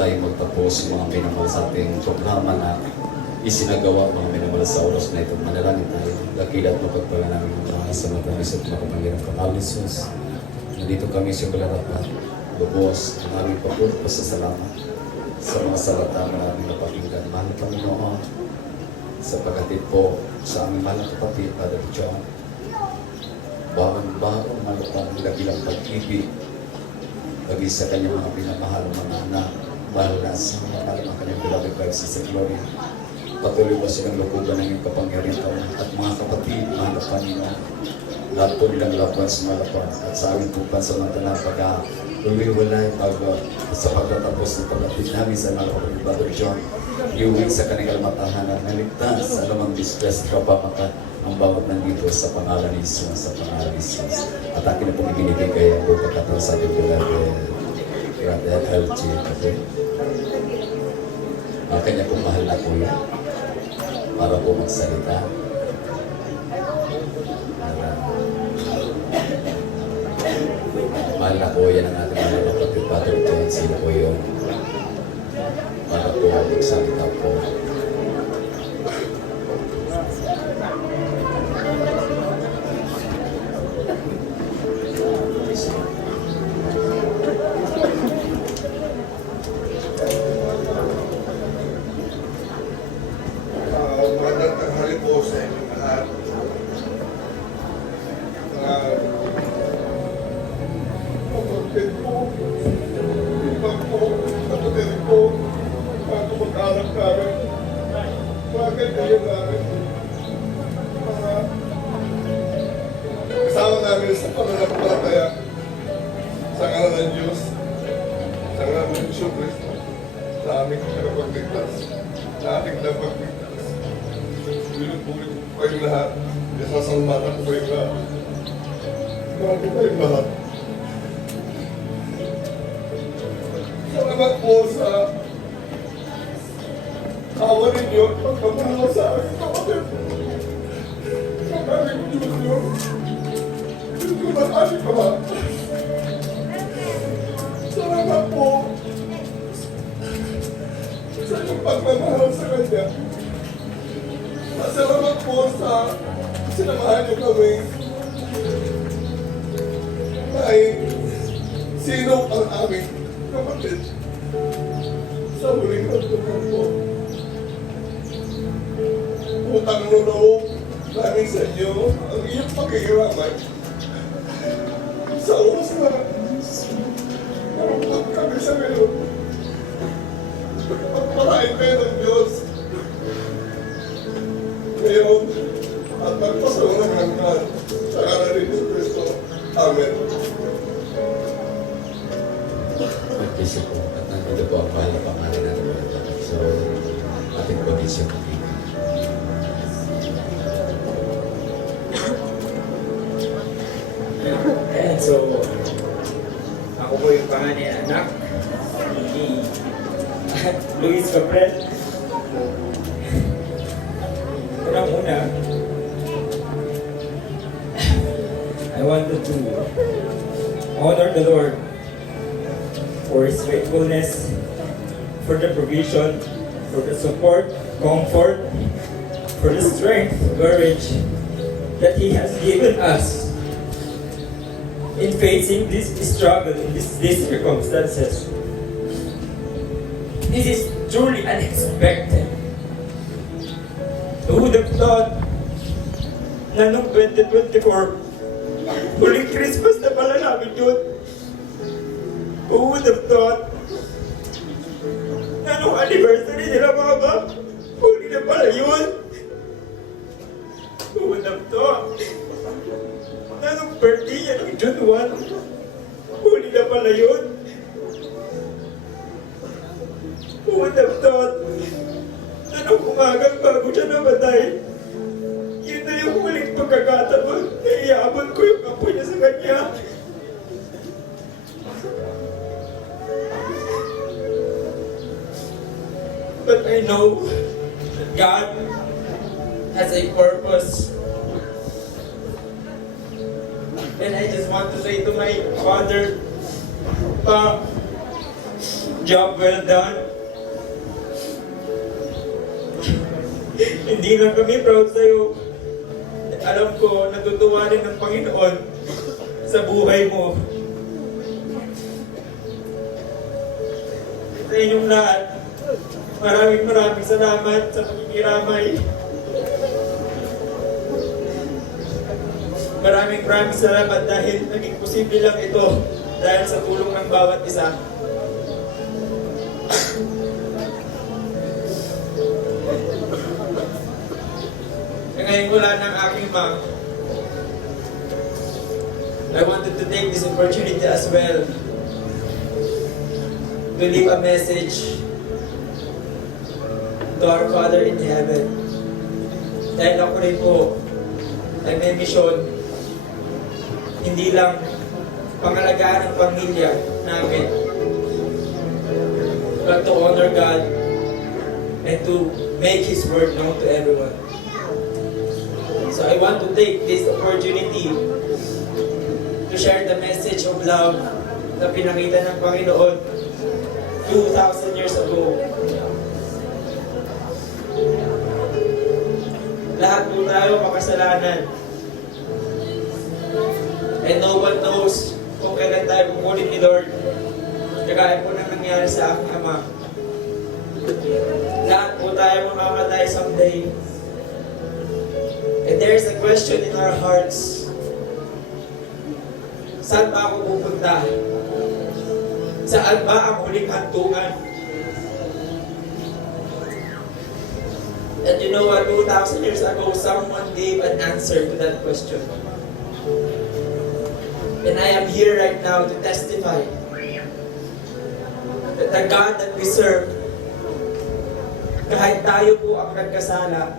tayo magtapos mga minamahal sa ating programa na isinagawa mga minamahal sa oras na ito. Manalangin tayo. Dakilat mo pagpala namin ang mga sa matamis at makapangyarang kapal ni Jesus. Nandito kami sa kalarapan. Lubos ang aming pagod pasasalamat sa mga salata na aming napakinggan. Mahal Panginoon, sa pagkatid po sa aming mahal na kapatid, Father John, bawang-bawang malupang dakilang pag-ibig bagi sa kanyang mga pinamahal mga anak, mahal na sa mga malamang kanyang beloved wife sa Gloria. Patuloy po silang lukugan ng iyong kapangyarihan at mga kapatid, mahal na Panginoon, lahat po nilang laban sa malapan at sa aming po pansamantalang pag-uwiwalay sa pagtatapos ng pagkatid namin sa mga kapatid, Father John, iuwi sa kanilang matahanan, naligtas sa lamang distress at kapamakan ang bawat nandito sa pangalan ni Jesus, sa pangalan ni Jesus. At akin na pong ibinibigay ang buong pagkataon sa ating beloved Brother LG. Okay? Ang kanya pong mahal na kuya para po magsalita. Mahal na kuya ng ating mga kapatid, Father John, sino po yun? Para po magsalita po. Magandang tanghali po sa inyong lahat. Kapatid po, ibang po, kapatid po, mga kumag-anak namin, mga kaibigan namin, mga kasama namin sa pananampalataya sa ngalan ng Diyos, sa ngalan ng Diyos Kristo, sa aming pinapagligtas, sa ating napagligtas. Pinupulit ko kayong lahat. Isasalamatan ko kayong lahat. Mahal ko kayong lahat. Salamat po sa awa ninyo at pagmamahal sa aking kapatid. Ang aming Diyos yun. Diyos ko ng aming Ama. Salamat po sa inyong pagmamahal sa Kanya. Salamat po sa sinamahan niyo kami ay sino ang aming kapatid sa huling hagtunan po. Utang na loob namin sa inyo ang iyong pagkikiramay sa oras na narupot kami sa ngayon. Pagpalain kayo ng Diyos ngayon at magpasaunang hanggan sa ngalan ni Jesus Kristo. Amen. Mag-isip po at nandito po ang mahal na pangalan natin mga kapatid. So, ating pag-isip po. And so, ako po yung panganay anak ni Luis Gabriel. Unang-una, I wanted to honor the Lord for His faithfulness, for the provision, for the support, comfort, for the strength, courage that He has given us in facing this struggle, in these circumstances. This is truly unexpected. Who would have thought na noong 2024, huling Christmas na pala namin yun? Who would have thought na noong anniversary nila mama, huli na pala yun? Who would have thought na nung birthday niya noong June 1, huli na pala yun? Who would have thought na nung umagang bago siya namatay, yun na yung huling pagkakataon na iabot ko yung apo niya sa kanya. But I know that God has a purpose. And I just want to say to my father, Pa, Job well done. Hindi lang kami proud sa'yo. Alam ko, natutuwa rin ng Panginoon sa buhay mo. Sa inyong lahat, maraming salamat sa pakikiramay. Maraming salamat dahil naging posible lang ito dahil sa tulong ng bawat isa. Ngayon wala ng aking ma. I wanted to take this opportunity as well to leave a message to our Father in Heaven. Dahil ako rin po ay may mission, hindi lang pangalagaan ng pamilya namin, but to honor God and to make His word known to everyone. So I want to take this opportunity to share the message of love na pinakita ng Panginoon 2,000 years ago. Lahat po tayo makasalanan. And no one knows kung kailan tayo pumulit ni Lord. Kagaya po nang nangyari sa aking ama. Lahat po tayo mamamatay someday. And there is a question in our hearts. Saan ba ako pupunta? Saan ba ang huling hantungan? And you know what? 2,000 years ago, someone gave an answer to that question. And I am here right now to testify that the God that we serve, kahit tayo po ang nagkasala,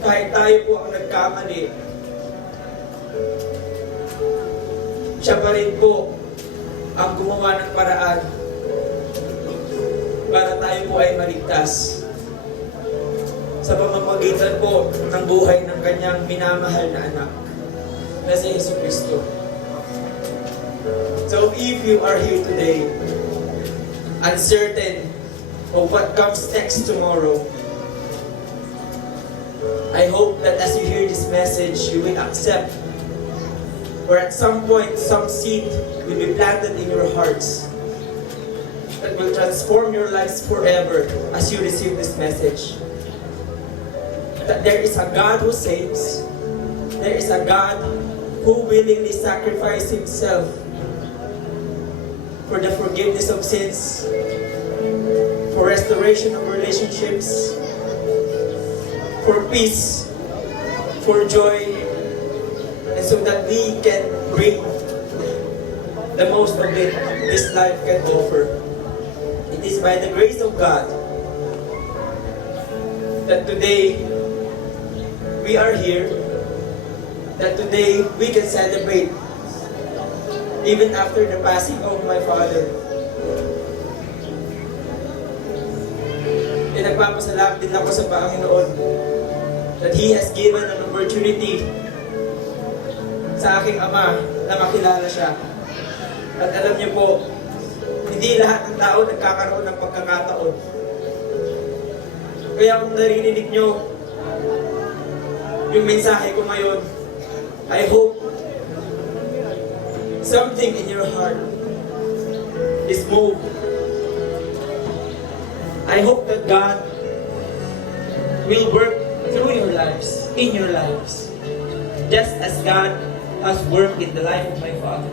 kahit tayo po ang nagkamali, siya pa rin po ang gumawa ng paraan para tayo po ay maligtas sa pamamagitan po ng buhay ng kanyang minamahal na anak na si Jesucristo. So if you are here today, uncertain of what comes next tomorrow, I hope that as you hear this message, you will accept, or at some point, some seed will be planted in your hearts that will transform your lives forever as you receive this message. That there is a God who saves, there is a God who willingly sacrificed Himself for the forgiveness of sins, for restoration of relationships, for peace, for joy, and so that we can bring the most of it this life can offer. It is by the grace of God that today we are here, that today we can celebrate even after the passing of my father. And nagpapasalamat din ako sa Panginoon that He has given an opportunity sa aking ama na makilala siya. At alam niyo po, hindi lahat ng tao nagkakaroon ng pagkakataon. Kaya kung narinig niyo yung mensahe ko ngayon, I hope something in your heart is moved. I hope that God will work through your lives, in your lives, just as God has worked in the life of my father.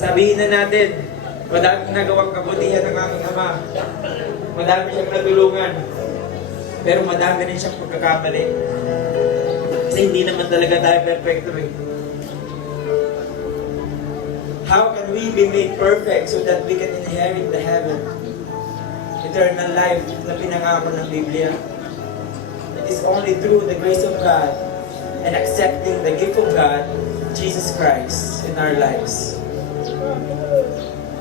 Sabihin na natin, madaming nagawang kabutihan ng aking ama. Madami siyang natulungan. Pero madami rin siyang pagkakamali. Kasi hindi naman talaga tayo perfecto eh. How can we be made perfect so that we can inherit the heaven? Eternal life na pinangako ng Biblia. It is only through the grace of God and accepting the gift of God, Jesus Christ, in our lives.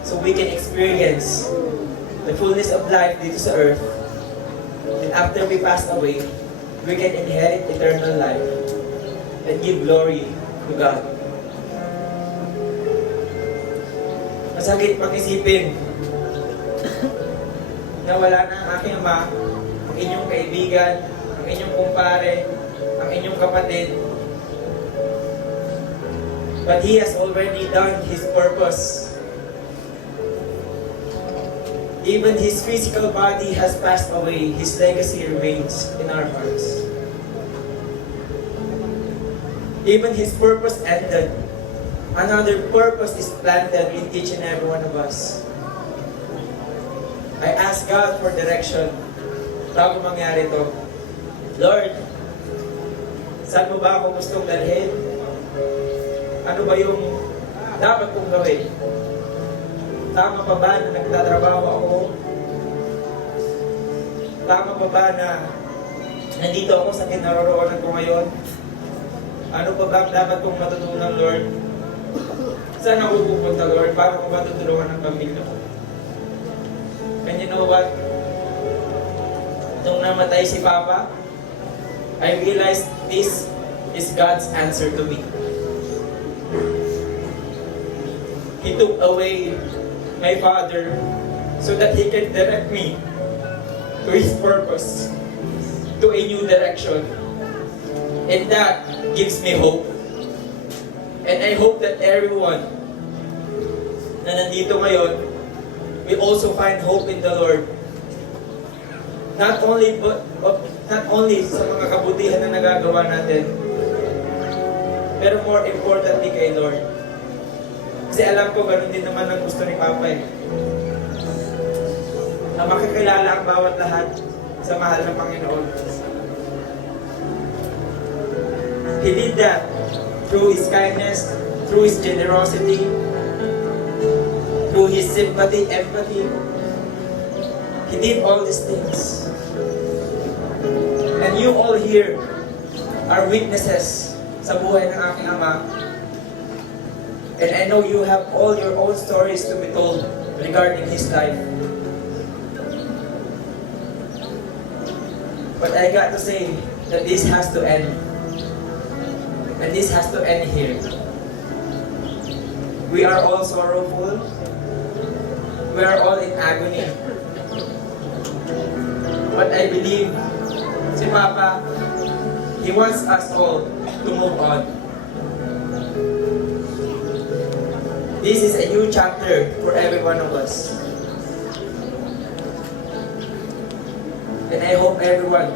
So we can experience the fullness of life dito sa earth. And after we pass away, we can inherit eternal life and give glory to God. Masakit pag-isipin na wala na ang aking ama, ang inyong kaibigan, ang inyong kumpare, ang inyong kapatid. But He has already done His purpose. Even His physical body has passed away, His legacy remains in our hearts. Even His purpose ended, another purpose is planted in each and every one of us. I ask God for direction bago mangyari to. Lord, saan mo ba ako gustong dalhin? Ano ba yung dapat kong gawin? Tama pa ba na nagtatrabaho ako? Tama pa ba na nandito ako sa kinaroroonan ko ngayon? Ano pa ba ang dapat kong matutunan, Lord? Saan ako pupunta, Lord? Paano ko matutulungan ang pamilya ko? And you know what? Nung namatay si Papa, I realized this is God's answer to me. He took away my father so that He can direct me to His purpose, to a new direction. And that gives me hope. And I hope that everyone na nandito ngayon will also find hope in the Lord. Not only sa mga kabutihan na nagagawa natin, pero more importantly kay Lord. Kasi alam ko, ganun din naman ang gusto ni Papa eh. Na makikilala ang bawat lahat sa mahal ng Panginoon. He did that through His kindness, through His generosity, through His sympathy, empathy. He did all these things. And you all here are witnesses sa buhay ng aking Ama. And I know you have all your own stories to be told regarding His life. But I got to say that this has to end. And this has to end here. We are all sorrowful. We are all in agony. But I believe si Papa, He wants us all to move on. This is a new chapter for every one of us. And I hope everyone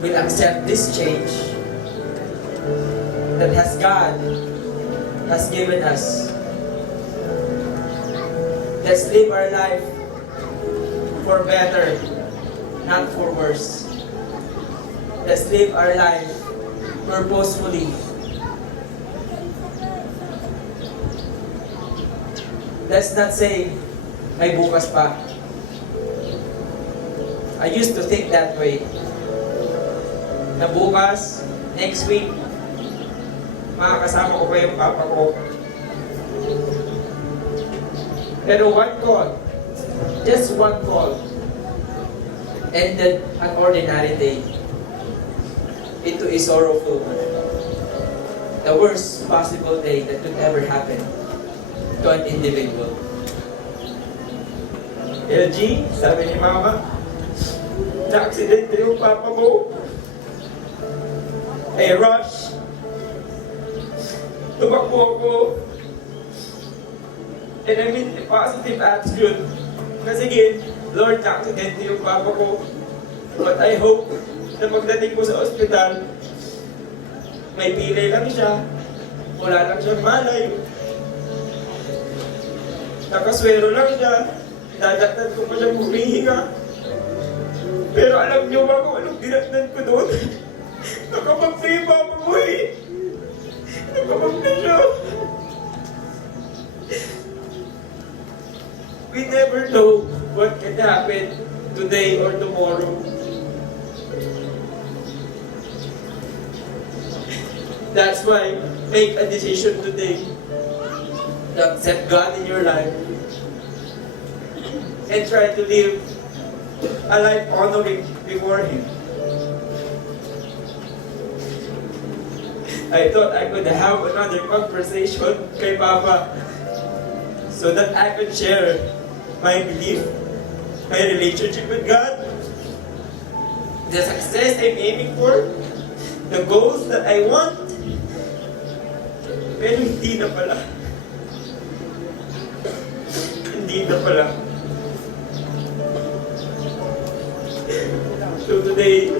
will accept this change that God has given us. Let's live our life for better, not for worse. Let's live our life purposefully. Let's not say, may bukas pa. I used to think that way. Na bukas, next week, makakasama ko pa yung papa ko. Pero one call, just one call, ended an ordinary day into a sorrowful one. The worst possible day that could ever happen to an individual. LG, sabi ni Mama, na-aksidente yung papa mo. I rush. Tumakbo ako. And I mean, positive attitude. Na sige, Lord, na-aksidente yung papa ko. But I hope na pagdating ko sa ospital, may pilay lang siya. Wala lang siyang malay. Nakaswero lang siya. Dadaktan ko pa siyang humihinga. Pero alam niyo ba kung anong dinaktan ko doon? Nakapag-pray pa ako mo eh. Nakapag-pray siya. We never know what can happen today or tomorrow. That's why, make a decision today to accept God in your life and try to live a life honoring before Him. I thought I could have another conversation kay Papa so that I could share my belief, my relationship with God, the success I'm aiming for, the goals that I want. Pero hindi na pala. Hindi na pala. So today,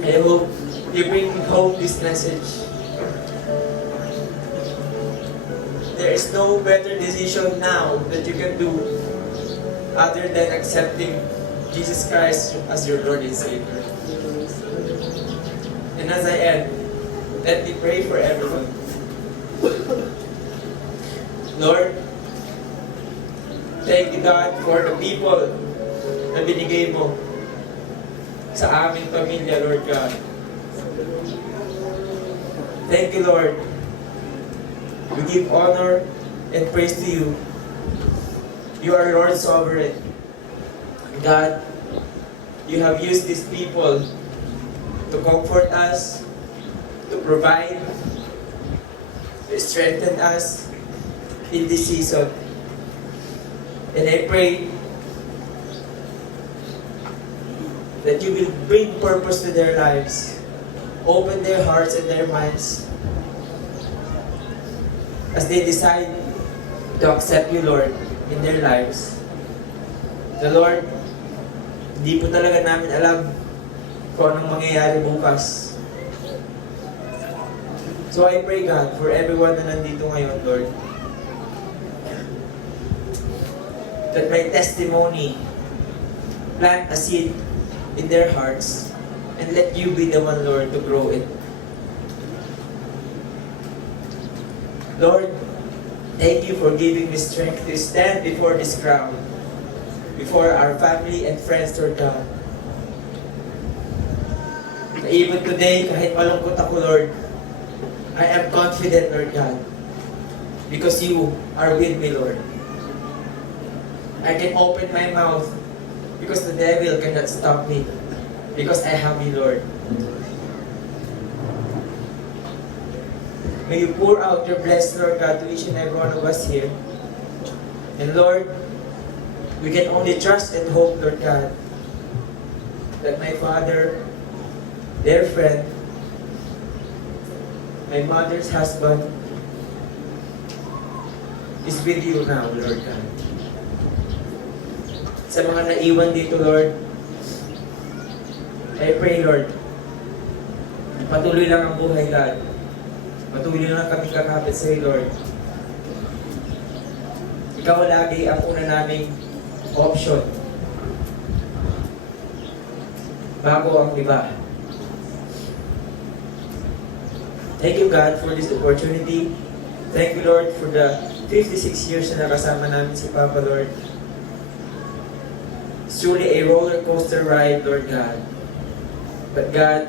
I hope you bring home this message. There is no better decision now that you can do other than accepting Jesus Christ as your Lord and Savior. And as I end, let me pray for everyone. Lord, thank you God for the people na binigay mo sa aming pamilya, Lord God. Thank you, Lord. We give honor and praise to you. You are Lord sovereign. God, you have used these people to comfort us, to provide, to strengthen us in this season. And I pray that you will bring purpose to their lives, open their hearts and their minds as they decide to accept you, Lord, in their lives. The Lord, hindi po talaga namin alam kung anong mangyayari bukas. So I pray, God, for everyone na nandito ngayon, Lord, that my testimony plant a seed in their hearts and let you be the one, Lord, to grow it. Lord, thank you for giving me strength to stand before this crowd, before our family and friends, Lord God. Even today, kahit malungkot ako, Lord, I am confident, Lord God, because you are with me, Lord. I can open my mouth because the devil cannot stop me, because I have you, Lord. May you pour out your blessing, Lord God, to each and every one of us here. And Lord, we can only trust and hope, Lord God, that my father, their friend, my mother's husband, is with you now, Lord God. Sa mga naiwan dito, Lord, I pray, Lord, patuloy lang ang buhay, God. Patuloy lang kami kakapit sa iyo, Lord. Ikaw lagi ang una naming option bago ang iba. Thank you, God, for this opportunity. Thank you, Lord, for the 56 years na nakasama namin si Papa, Lord. It's truly a roller coaster ride, Lord God. But God,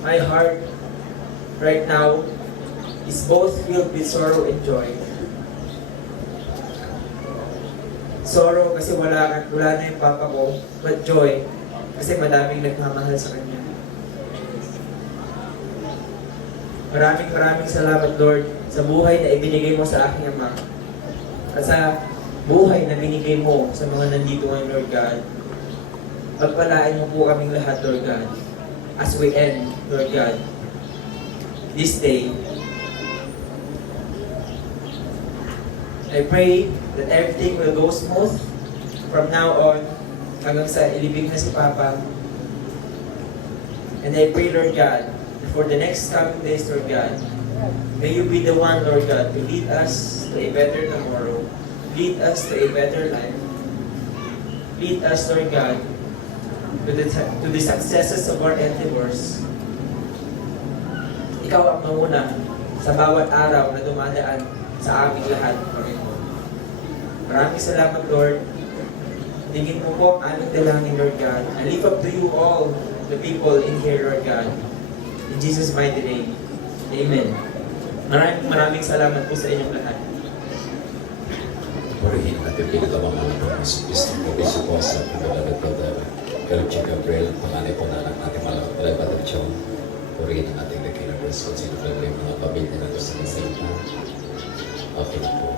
my heart right now is both filled with sorrow and joy. Sorrow kasi wala na yung papa ko, but joy kasi madaming nagmamahal sa kanya. Maraming salamat, Lord, sa buhay na ibinigay mo sa aking ama at sa buhay na binigay mo sa mga nandito ngayon, Lord God. Pagpalain mo po kaming lahat, Lord God, as we end, Lord God, this day. I pray that everything will go smooth from now on hanggang sa ilibing na si Papa. And I pray, Lord God, for the next coming days, Lord God, may you be the one, Lord God, to lead us to a better tomorrow. Lead us to a better life. Lead us, Lord God, to the successes of our endeavors. Ikaw ang mauna sa bawat araw na dumadaan sa aming lahat, Panginoon. Maraming salamat, Lord. Tingin mo po ang aming dalangin, Lord God. I lift up to you all the people in here, Lord God. In Jesus' mighty name. Amen. Maraming salamat po sa inyong lahat. Purihin natin pinagawang anak po ng Kristo. Pagkisi po sa pinagawang Brother Elchie Gabriel, panganay po na ating malapalay Brother John. Purihin ang ating Rekinabers kung sino po yung mga pamilya na gusto ng salita. Okay na po.